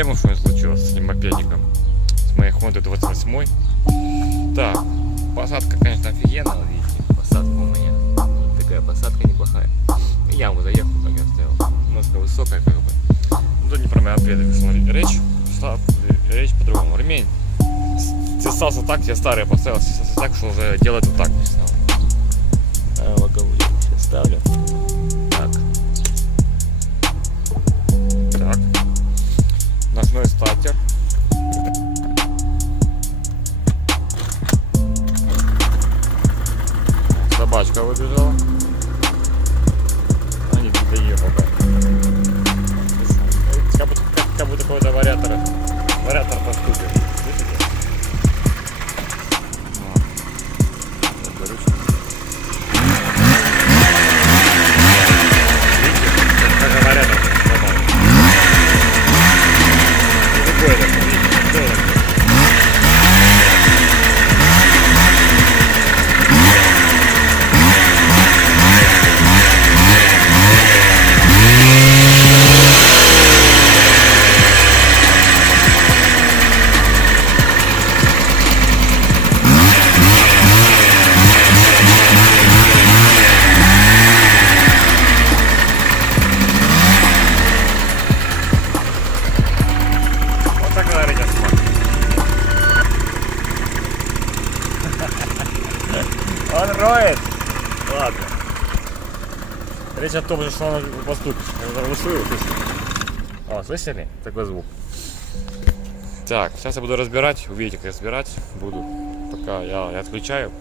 проблему, что случилось с этим мопедиком. С моей Honda 28. Так, посадка, конечно, офигенная, видите. Посадка у меня. Вот такая посадка неплохая. И яму заехал, так я оставил. Немножко высокая, как бы. Ну, тут не про мопеды, смотри. Речь по-другому. Ремень стесался так, я старый поставил, стесался так, что уже делать вот так не стал. Логовую сейчас ставлю. Так. Ночной стартер. Собачка выбежала. А не доехал, да. Как будто какой-то вариатор поступит. Слышите? Как вариатор. Он роет. Ладно. Речь о том, что он поступит. Я заглушил, слышите? О, слышали? Такой звук. Так, сейчас я буду разбирать. Увидите, как разбирать буду. Пока я отключаю.